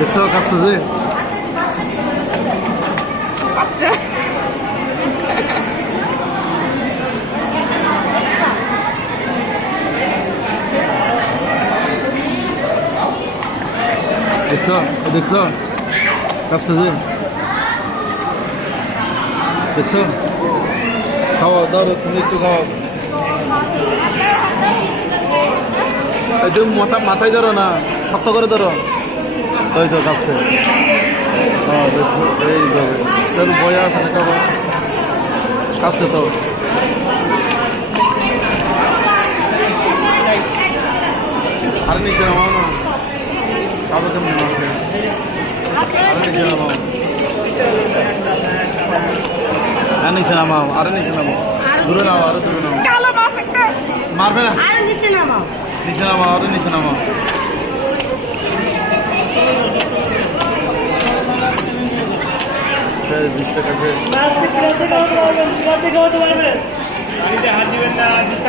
দেখছো কাছে যে আচ্ছা দেখছো দেখছো কাছে যে দেখছো খাওয়া দাও তুমি একটু খাওয়া একটু মাথায় ধরো না শক্ত করে ধরো ওই তো কাছে দেখছো এই যাবে তোর বয়া আছে না খাবো কাছে তো আর নিচে নামাও না খাবো কেমন আছে আর নিচে নামাও আর নিচে নামাও আর নিচে নামাও দূরে নাও আরো দূরে নাও কালো মাছ একটা মারবে না আর নিচে নামাও নিচে নামাও আরো নিচে নামাও বিশ টাকা